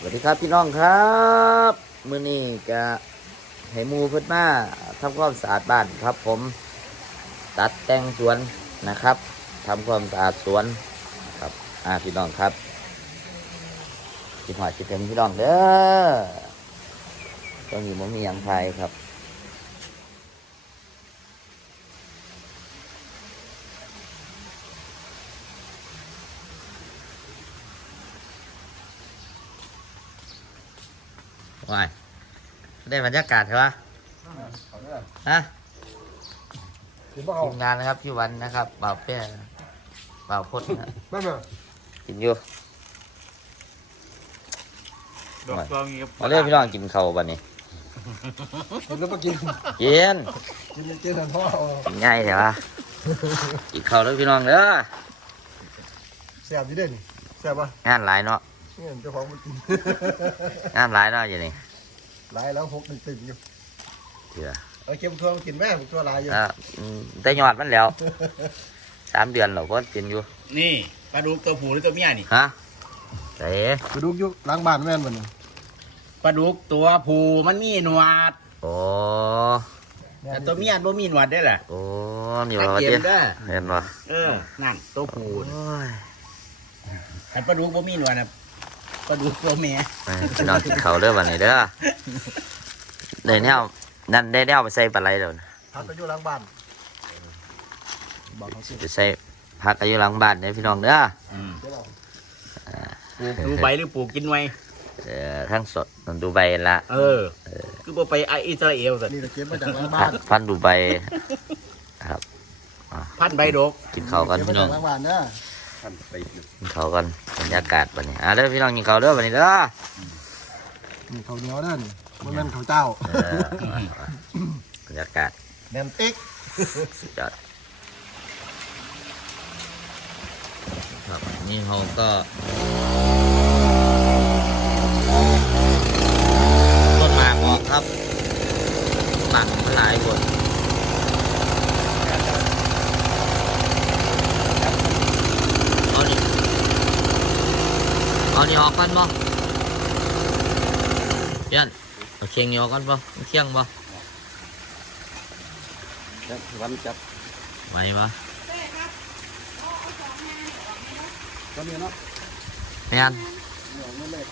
สวัสดีครับพี่น้องครับมือนี้จะให้หมูเพิ่นมาทำความสะอาดบ้านครับ ผมตัดแต่งสวนนะครับทำความสะอาดสวนครับอ่าพี่น้องครับจิตหอดคิดถึงพี่น้องเด้อตรงนี้ผมมีอย่างไทยครับ ว้ายได้บรรยากาศใช่ปะฮะกินบ่เอาทีมงานนะครับพี่วันนะครับบ่าวเป้บ่าวพดนะไม่ไม่กินอยู่ดอกตองนี้มาเรียกพี่น้องกินข้าวบันนี้กินแล้วก็กินกินกินกินแต่พ่อเอากินง่ายใช่ปะกินข้าวแล้วพี่น้องเด้อแซ่บอยู่เด้นี่แซ่บปะงานหลายเนาะ นี่เจ้าของมันกินงานหลายเนาะอย่างนี้หลายแล้วหกหนึ่งตึงอยู่เถื่อเอาเก็บทั่วมากินแม่ผมทั่วหลายอยู่อ่าอืมได้ยอดมันแล้วสามเดือนเราก็กินอยู่นี่ปลาดุกตัวผู้หรือตัวเมียนี่ฮะเต๋ไปดูยุคล้างบ้านแม่นมันนี่ปลาดุกตัวผู้มันมีหนวดโอ้แต่ตัวเมียบ่มีหนวดได้แหละโอ้นี่ตะว่าเกียเจ๊บเด้อเห็นปะเออนั่นตัวผู้โอ้ยแต่ปลาดุกบ่มีหนวดนะ ปลาดุกตัวเมียไปพี่น้องกินข้าวเด้อบันนี้เด้อได้แนวนั่นได้แนวไปใส่ปลาไหลเดี๋ยวนะพักไปอยู่ล้างบ้านบอกเขาสิไปใส่พักอายุหลังบ้านเด้อพี่น้องเด้ออืมเจ้าเราปลูกดูใบหรือปลูกกินไว้ เอ่อทั้งสดดูใบละเออ คือบ่ไปไออิสราเอลสินี่เราเก็บมาจากล้างบ้าพันนพันดูใบครับพันใบดกกินข้าวกันเก็บมาพี่น้จาอกงล้างบ้านนะ กินข้าวกันบรรยากาศบันนี้อะเด้อพี่น้องกินข้าวเด้อบันนี้เด้อนี่ข้าวเหนียวเด้อนี่มันเป็นข้าวเจ้าเออบรรยากาศแหนมติ๊กสุดยอดครับนี่เขาก็ต้นหมากออกครับหมากมันหลายบนเอานี่ เอานี่ออกกันบ่เยันเอาเชียงนี่ออกกันบ่มันเชียงบ่วันจับไหวบ่ก็มีเนาะแม่นเหนียวนั่นเลย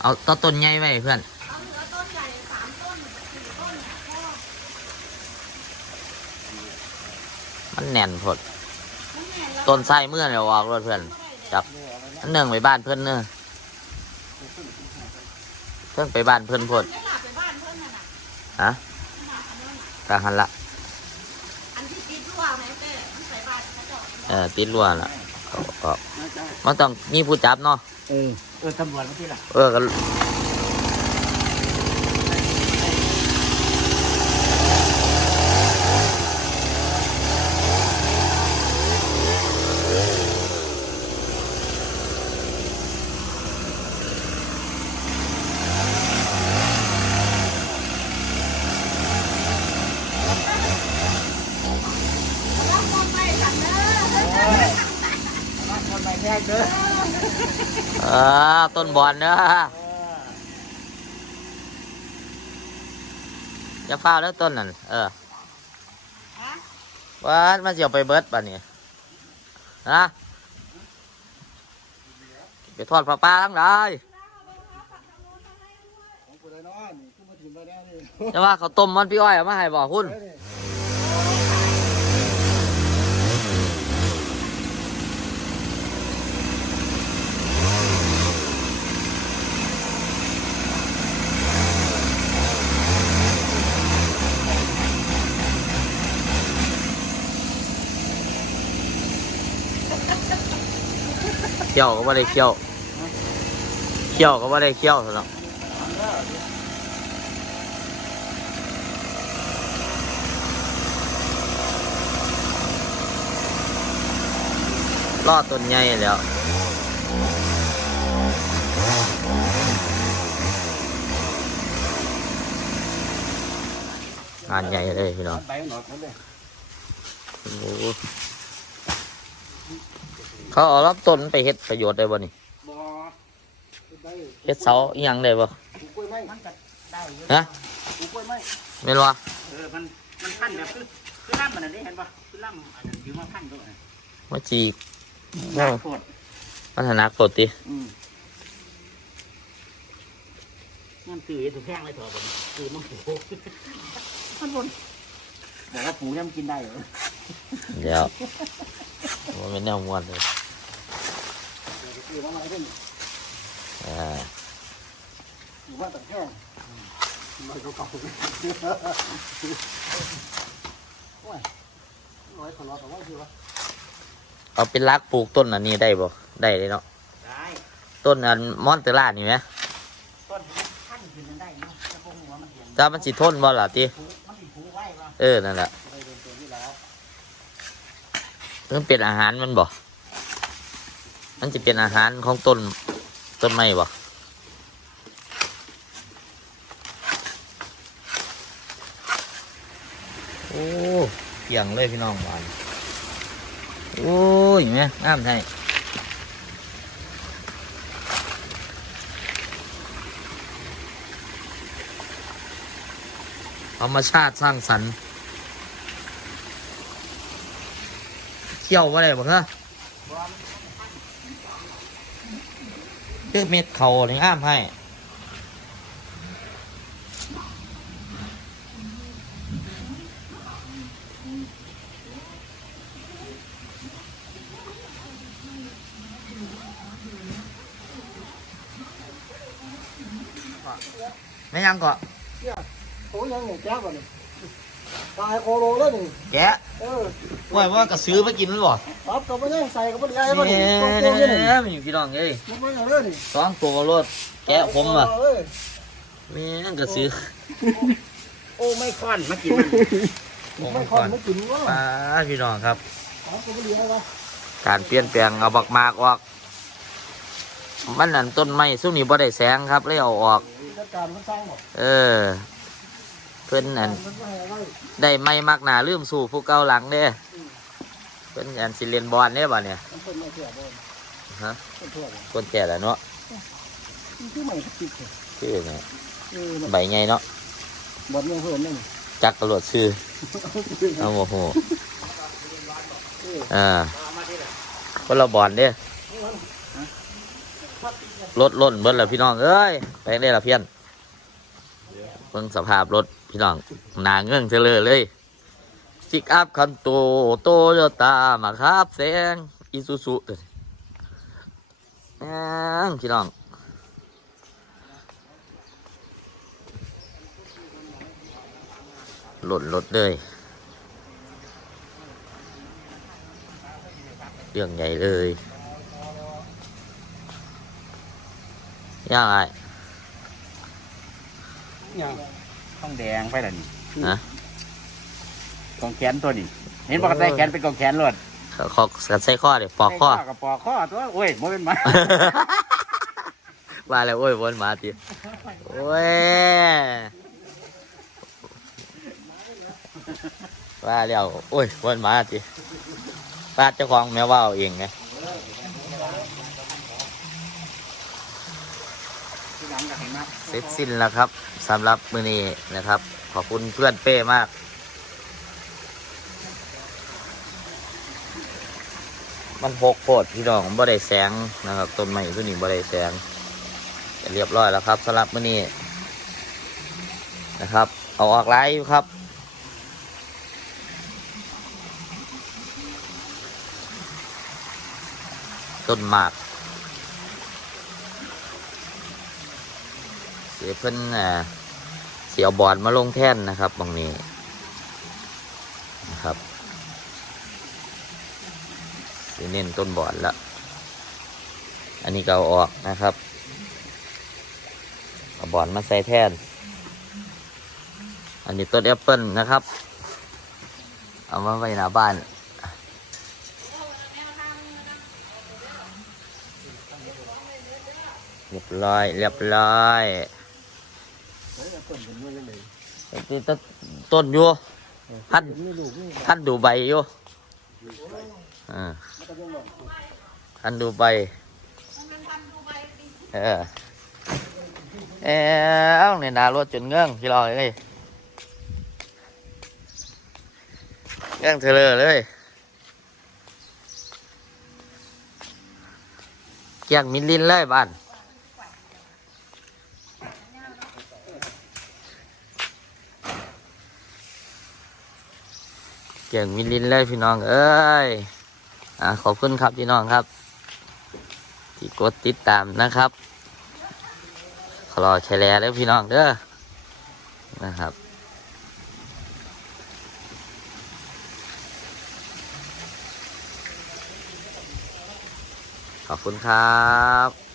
เอาต้นต้นใหญ่ไว้เพื่อนมันแน่นพดต้นไส้เมื่อเดี๋ยวออกรถเพื่อนจับ อันหนึ่งไปบ้านเพื่อนเนอะเพิ่งไปบ้านเพื่อนพดฮะกาหันละอันที่ติดรั่วไหมเต้มันใส่บาตรเขาจะเออติดรั้วละก็ก็มันต้องมีผู้จับเนาะเออเออตำรวจมาที่ละเออก็ เออต้นบอลเนอะจะฟ้าวแล้วต้นนั่นเออว่ามันจะเอาไปเบิดป่ะนี่นะไปทอดปลาปลาทั้งหลายของกูได้เนาะนี่กูมาถิ่มไปแล้วนี่แต่ว่าเขาวต้มมันพี่อ้อยเอามาให้บอกคุณเฮ้ยนี่ เคี่ยวก็ไม่ได้เคี่ยวเคี่ยวก็ไม่ได้เคี่ยวสำหรับรอดต้นใหญ่แล้วงานใหญ่เลยพี่น้องไปหนอโอ้ เขาเอารับต้นไปเฮ็ดประโยชน์ได้บ่นี่บ่ได้เฮ็ดเสาอีหยังได้บ่ปลูกกล้วยไม้มันก็ได้อยู่ฮะปลูกกล้วยไม้แม่นบ่เออมันมันพันแบบคือคือล่ำมันอันนี้เห็นปะคือล่ำอันนั้นยืมมาพันด้วยนะมาจีกหนักโคตรมันถนักปกติอืมนั่นคือไอ้ตัวแพงเลยเถอะผมคือมันผูมันบนบอกว่าปูเนี่ยมันกินได้เหรอเดี๋ยวมันเป็นแนวมวนเลย ปลูกอะไรเด้นอ่าปลูกว่าตะแคงไม่เก่าๆโอ้ยร้อยขอร้อยแต่ว่าคือว่าเอาเป็นรักปลูกต้นอันนี้ได้บ่ได้เลยเนาะได้ต้นอันมอนเตล่านี่ไหมต้นพันธุ์คือมันได้เนาะจะคงหัวมันเห็นถ้ามันสิทนบ่ล่ะติผูมันสิผูไว้ป่ะเออนั่นแหละไปเดินตัวนี้แล้วมันเป็นอาหารมันบ่ มันจะเป็นอาหารของต้นต้นไม้บ่โอ้เกี่ยงเลยพี่น้องหวานโอ้ยเห็นไหมงามไทยธรรมชาติสร้างสรรค์เที่ยวว่าไรบ้างฮะ คือเม็ดเขาถึงอ้ามให้ไม่ยังเกาะโอ้ยยังไงแจ๊บอะนี่ตายโคโลแล้วนี่แกะเออว่าว่ากระซื้อมากินหรือเปล่า ปั๊บก็ไม่ยังใส่ก็ไม่ได้บ่เนี่นี่ยต้องเนี่เกี่ยวนี่ยมันอยู่พี่น้องเอ้ยมันไม่อย่างเลยนี่สองตัวรถแกะผมอะเอ้ยแม่งกระซื้อโอ้ไม่ค่อนมากินมันไม่ค่อยไม่กินว่าป้าพี่น้องครับปั๊บก็ไม่เหลืออะไรการเปลี่ยนแปลงเอาบักมากออกมันนั่นต้นไม้ซุ่มนี้บ่ได้แสงครับเลยเอาออกจัดการมันสร้างหมดเออ เพิ่นนั่นมันไม่ให้อะไรได้ไม่มักหนาลืมสู่ผู้เก่าหลังเด้ เพิ่นอันสิเรียนบอลเด้บ่เนี่ยมันเป็นไม่เชื่อบ่ฮะเป็นเชื่อบ่คนแก่แล้วเนาะมันคือไม่ติดเลยชื่อเนี่ยเออใบไงเนาะบ่ยังเพิ่นนี่จักกระโดดชื่อเอาโมโหอ่าคนละบอลเด้รถล้นเบิดแล้วพี่น้องเอ้ยไปได้ละเพี้ยนเบิ่งสภาพรถพี่น้องหนาเงื่องเฉลยเลย ซิกอัพคันโตโตโยต้ามาครับแสงอีซูซุตัวนี้แม่งพี่น้องหล่นรถเลยเรื่องใหญ่เลยย่างไรยังต้องแดงไปแล้วนี่ฮะ กองแขนตัวนี้ เห็นบอกว่าใส่แขนเป็นกองแขนรวดเขาเขากันใส่ข้อเดี๋ยวปอกข้อใส่กับปอกข้อตัวโอ้ยมันเป็นหมาว่าแล้วโอ้ยวนมาทีโอ้ยว่าแล้วโอ้ยวนมาทีป้าเจ้าของแม่ว่าเอาเองไงที่หลังก็เห็นนะเสร็จสิ้นแล้วครับสำหรับมือนี้นะครับ ขอบคุณเพื่อนเป้มาก มันหกโพดพี่น้องบ่ได้แสงนะครับต้นไม้ตัวนี้บ่ได้แสงเรียบร้อยแล้วครับสำหรับมื้อนี้นะครับ เอาออกไล่ครับต้นหมากเสียเพิ่นเสียบอลมาลงแท่นนะครับบางนี้นะครับสิ เน้นต้นบอลละอันนี้ก็เอาออกนะครับเอาบอลมาใส่แท่นอันนี้ต้นแอปเปิลนะครับ เอามาไว้หน้าบ้านเรียบร้อยเรียบร้อยเฮ้ยเปิดเป็นด้วยยังไงต้นต้นอยู่พันนี่ลูกนี่พันดูใบอยู่ อ่ามันดูใบเออเอ้าเนี่ยนารถจนเงื่องพี่รองเลยเงื่องเธอเลยเลยเกียงมิลลินเลยบ้านเกียงมิลลินเลยพี่น้องเอ้ย อ่าขอบคุณครับพี่น้องครับ ที่กดติดตามนะครับขอรอแชร์แลแล้วพี่น้องเด้อนะครับขอบคุณครับ